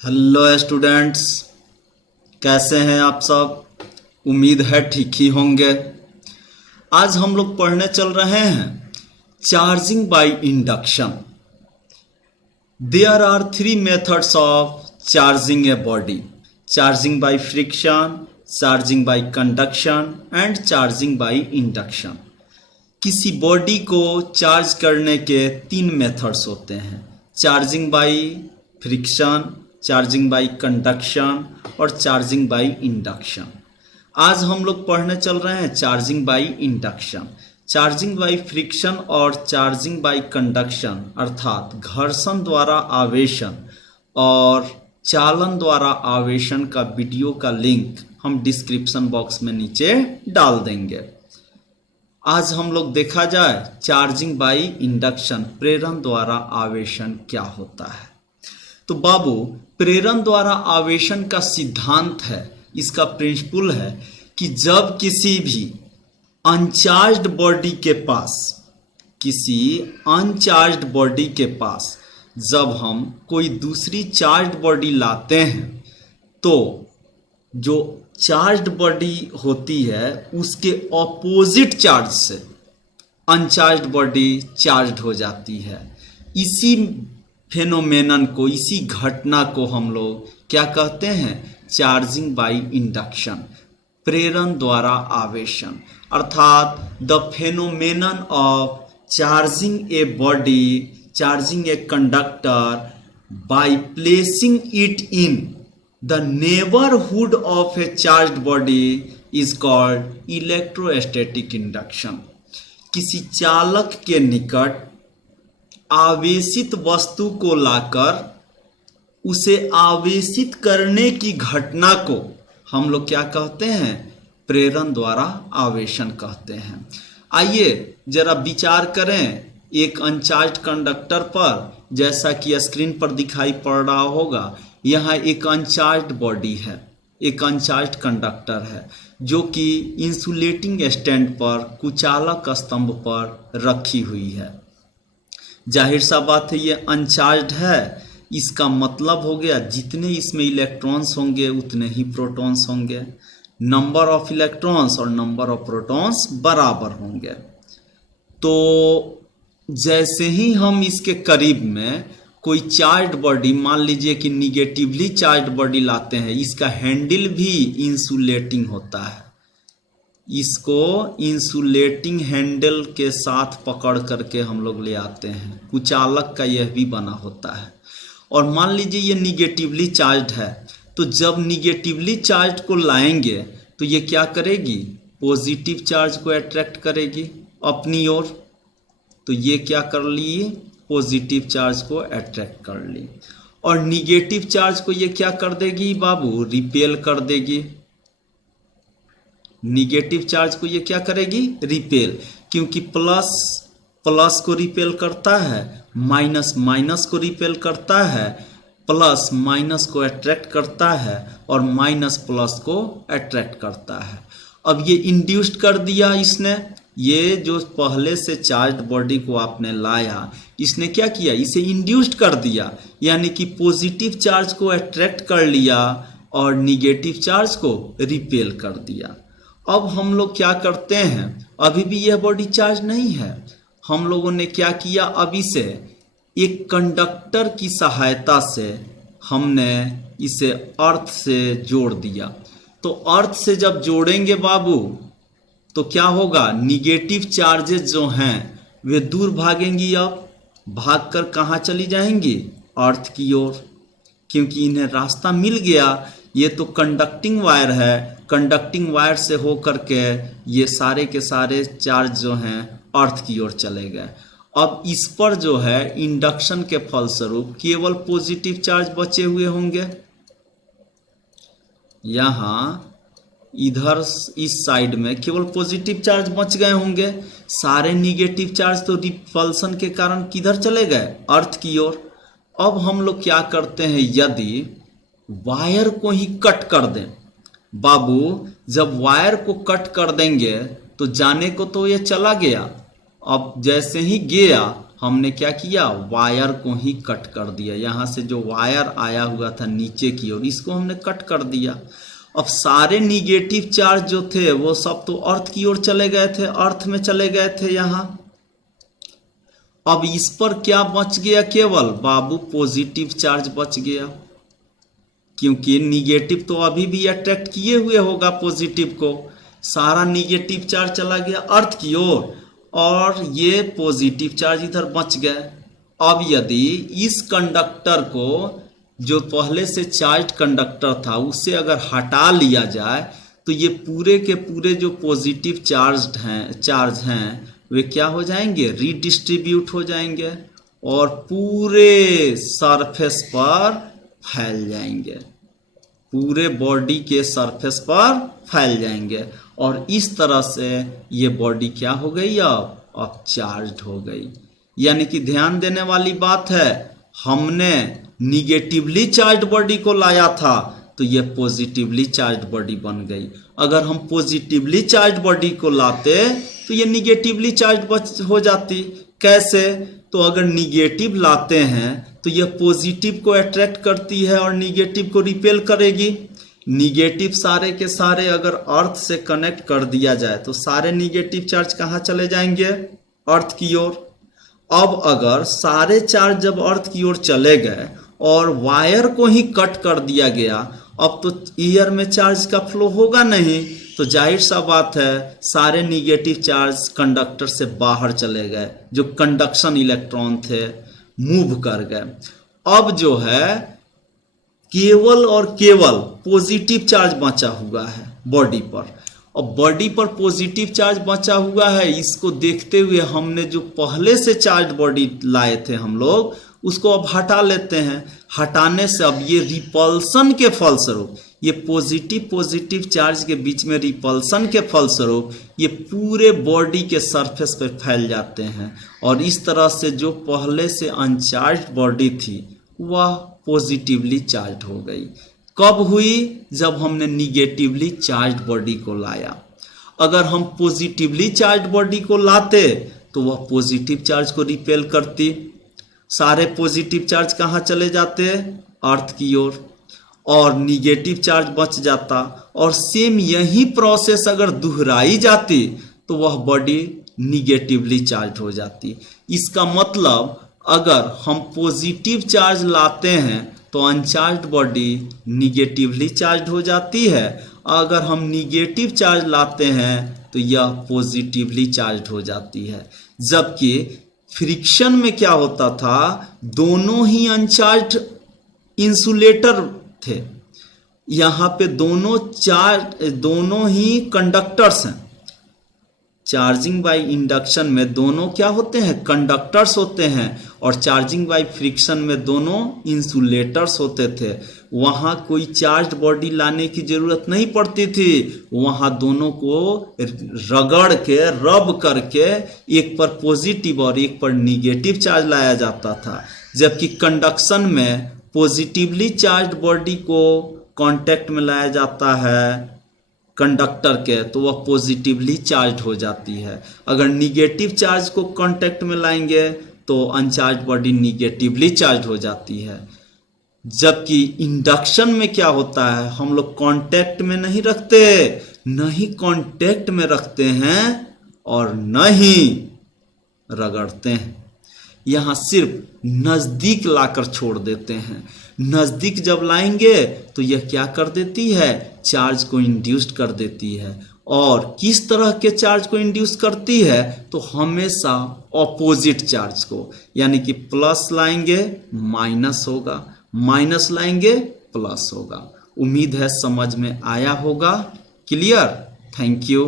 Hello students, कैसे हैं आप सब। उम्मीद है ठीक ही होंगे। आज हम लोग पढ़ने चल रहे हैं charging by induction. There are three methods of charging a body: charging by friction, charging by conduction and charging by induction. किसी बॉडी को चार्ज करने के तीन मेथड्स होते हैं: charging by friction, charging by conduction और चार्जिंग बाय इंडक्शन। आज हम लोग पढ़ने चल रहे हैं charging by induction. Charging by friction और चार्जिंग बाय कंडक्शन अर्थात घर्षण द्वारा आवेशन और चालन द्वारा आवेशन का वीडियो का लिंक हम डिस्क्रिप्शन बॉक्स में नीचे डाल देंगे। आज हम लोग देखा जाए चार्जिंग बाय इंडक्शन, प्रेरण द्वारा आवेशन क्या होता है। तो बाबू, प्रेरण द्वारा आवेशन का सिद्धांत है, इसका प्रिंसिपल है कि जब किसी भी अनचार्ज्ड बॉडी के पास, किसी अनचार्ज्ड बॉडी के पास जब हम कोई दूसरी चार्ज्ड बॉडी लाते हैं तो जो चार्ज्ड बॉडी होती है उसके ऑपोजिट चार्ज से अनचार्ज्ड बॉडी चार्ज्ड हो जाती है। इसी फेनोमेनन को, इसी घटना को हम लोग क्या कहते हैं? चार्जिंग बाय इंडक्शन, प्रेरण द्वारा आवेशन। अर्थात the phenomenon of charging a body, charging a conductor by placing it in the neighbourhood of A charged body is called electrostatic induction. किसी चालक के निकट आवेशित वस्तु को लाकर उसे आवेशित करने की घटना को हम लोग क्या कहते हैं? प्रेरण द्वारा आवेशन कहते हैं। आइए जरा विचार करें एक अनचार्ज्ड कंडक्टर पर। जैसा कि स्क्रीन पर दिखाई पड़ रहा होगा, यहाँ एक अनचार्ज्ड बॉडी है, एक अनचार्ज्ड कंडक्टर है जो कि इंसुलेटिंग स्टैंड पर, कुचालक स्तंभ पर रखी हुई है। जाहिर सा बात है ये अनचार्ज्ड है, इसका मतलब हो गया जितने इसमें इलेक्ट्रॉन्स होंगे उतने ही प्रोटॉन्स होंगे। नंबर ऑफ इलेक्ट्रॉन्स और नंबर ऑफ प्रोटॉन्स बराबर होंगे। तो जैसे ही हम इसके करीब में कोई चार्ज्ड बॉडी, मान लीजिए कि निगेटिवली चार्ज्ड बॉडी लाते हैं, इसका हैंडल भी इंसुलेटिंग होता है। इसको इंसुलेटिंग हैंडल के साथ पकड़ करके हम लोग ले आते हैं। कुचालक का यह भी बना होता है। और मान लीजिए ये निगेटिवली चार्ज्ड है, तो जब निगेटिवली चार्ज को लाएंगे तो ये क्या करेगी? पॉजिटिव चार्ज को अट्रैक्ट करेगी अपनी ओर। तो ये क्या कर ली? पॉजिटिव चार्ज को अट्रैक्ट कर ली। और निगेटिव चार्ज को ये क्या कर देगी बाबू? रिपेल कर देगी। निगेटिव चार्ज को ये क्या करेगी? रिपेल। क्योंकि प्लस प्लस को रिपेल करता है, माइनस माइनस को रिपेल करता है, प्लस माइनस को अट्रैक्ट करता है और माइनस प्लस को अट्रैक्ट करता है। अब ये इंड्यूस्ड कर दिया इसने, ये जो पहले से चार्ज्ड बॉडी को आपने लाया, इसने क्या किया? इसे इंड्यूस्ड कर दिया, यानी कि पॉजिटिव चार्ज को अट्रैक्ट कर लिया और निगेटिव चार्ज को रिपेल कर दिया। अब हम लोग क्या करते हैं? अभी भी यह बॉडी चार्ज नहीं है। हम लोगों ने क्या किया? अभी से एक कंडक्टर की सहायता से हमने इसे अर्थ से जोड़ दिया। तो अर्थ से जब जोड़ेंगे बाबू तो क्या होगा? निगेटिव चार्जेस जो हैं वे दूर भागेंगी। अब भागकर कहाँ चली जाएंगी? अर्थ की ओर, क्योंकि इन्हें रास्ता मिल गया। ये तो कंडक्टिंग वायर है, कंडक्टिंग वायर से होकर के ये सारे के सारे चार्ज जो हैं अर्थ की ओर चले गए। अब इस पर जो है इंडक्शन के फलस्वरूप केवल पॉजिटिव चार्ज बचे हुए होंगे। यहाँ इधर इस साइड में केवल पॉजिटिव चार्ज बच गए होंगे। सारे निगेटिव चार्ज तो रिपल्सन के कारण किधर चले गए? अर्थ की ओर। अब हम लोग क्या करते हैं? यदि वायर को ही कट कर दें बाबू, जब वायर को कट कर देंगे तो जाने को तो ये चला गया, अब जैसे ही गया हमने क्या किया, वायर को ही कट कर दिया। यहाँ से जो वायर आया हुआ था नीचे की ओर, इसको हमने कट कर दिया। अब सारे निगेटिव चार्ज जो थे वो सब तो अर्थ की ओर चले गए थे, अर्थ में चले गए थे यहाँ। अब इस पर क्या बच गया, केवल बाबू पॉजिटिव चार्ज बच गया, क्योंकि निगेटिव तो अभी भी अट्रैक्ट किए हुए होगा पॉजिटिव को। सारा निगेटिव चार्ज चला गया अर्थ की ओर और ये पॉजिटिव चार्ज इधर बच गए। अब यदि इस कंडक्टर को, जो पहले से चार्ज कंडक्टर था, उससे अगर हटा लिया जाए तो ये पूरे के पूरे जो पॉजिटिव चार्ज हैं वे क्या हो जाएंगे, रीडिस्ट्रीब्यूट हो जाएंगे और पूरे सरफेस पर फैल जाएंगे, पूरे बॉडी के सरफेस पर फैल जाएंगे। और इस तरह से ये बॉडी क्या हो गई, अब चार्ज हो गई। यानी कि ध्यान देने वाली बात है, हमने निगेटिवली चार्ज बॉडी को लाया था तो ये पॉजिटिवली चार्ज बॉडी बन गई। अगर हम पॉजिटिवली चार्ज बॉडी को लाते तो ये निगेटिवली चार्ज हो जाती। कैसे, तो अगर निगेटिव लाते हैं तो ये पॉजिटिव को अट्रैक्ट करती है और निगेटिव को रिपेल करेगी। निगेटिव सारे के सारे अगर अर्थ से कनेक्ट कर दिया जाए तो सारे निगेटिव चार्ज कहाँ चले जाएंगे, अर्थ की ओर। अब अगर सारे चार्ज जब अर्थ की ओर चले गए और वायर को ही कट कर दिया गया, अब तो एयर में चार्ज का फ्लो होगा नहीं, तो जाहिर सा बात है सारे निगेटिव चार्ज कंडक्टर से बाहर चले गए, जो कंडक्शन इलेक्ट्रॉन थे मूव कर गए। अब जो है केवल और केवल पॉजिटिव चार्ज बचा हुआ है बॉडी पर। अब बॉडी पर पॉजिटिव चार्ज बचा हुआ है, इसको देखते हुए हमने जो पहले से चार्ज बॉडी लाए थे हम लोग, उसको अब हटा लेते हैं। हटाने से अब ये रिपल्सन के फलस्वरूप, ये पॉजिटिव चार्ज के बीच में रिपल्सन के फलस्वरूप ये पूरे बॉडी के सरफेस पर फैल जाते हैं और इस तरह से जो पहले से अनचार्ज बॉडी थी वह पॉजिटिवली चार्ज हो गई। कब हुई, जब हमने निगेटिवली चार्ज बॉडी को लाया। अगर हम पॉजिटिवली चार्ज बॉडी को लाते तो वह पॉजिटिव चार्ज को रिपेल करती, सारे पॉजिटिव चार्ज कहाँ चले जाते, अर्थ की ओर, और निगेटिव चार्ज बच जाता। और सेम यही प्रोसेस अगर दोहराई जाती तो वह बॉडी निगेटिवली चार्ज हो जाती। इसका मतलब अगर हम पॉजिटिव चार्ज लाते हैं तो अनचार्ज बॉडी निगेटिवली चार्ज हो जाती है, अगर हम निगेटिव चार्ज लाते हैं तो यह पॉजिटिवली चार्ज हो जाती है। जबकि फ्रिक्शन में क्या होता था, दोनों ही अनचार्ज इंसुलेटर थे, यहाँ पे दोनों ही कंडक्टर्स हैं। चार्जिंग बाय इंडक्शन में दोनों क्या होते हैं, कंडक्टर्स होते हैं, और चार्जिंग बाय फ्रिक्शन में दोनों इंसुलेटर्स होते थे। वहाँ कोई चार्ज बॉडी लाने की जरूरत नहीं पड़ती थी, वहाँ दोनों को रगड़ के रब करके एक पर पॉजिटिव और एक पर निगेटिव चार्ज लाया जाता था। जबकि कंडक्शन में पॉजिटिवली चार्ज बॉडी को कांटेक्ट में लाया जाता है कंडक्टर के, तो वह पॉजिटिवली चार्ज हो जाती है। अगर निगेटिव चार्ज को कांटेक्ट में लाएंगे तो अनचार्ज बॉडी निगेटिवली चार्ज हो जाती है। जबकि इंडक्शन में क्या होता है, हम लोग कांटेक्ट में नहीं रखते, नहीं कांटेक्ट में रखते हैं और नहीं रगड़ते हैं, यहाँ सिर्फ नज़दीक लाकर छोड़ देते हैं। नज़दीक जब लाएंगे तो यह क्या कर देती है, चार्ज को इंड्यूस्ड कर देती है। और किस तरह के चार्ज को इंड्यूस करती है, तो हमेशा ऑपोजिट चार्ज को, यानी कि प्लस लाएंगे माइनस होगा, माइनस लाएंगे प्लस होगा। उम्मीद है समझ में आया होगा। क्लियर? Thank you.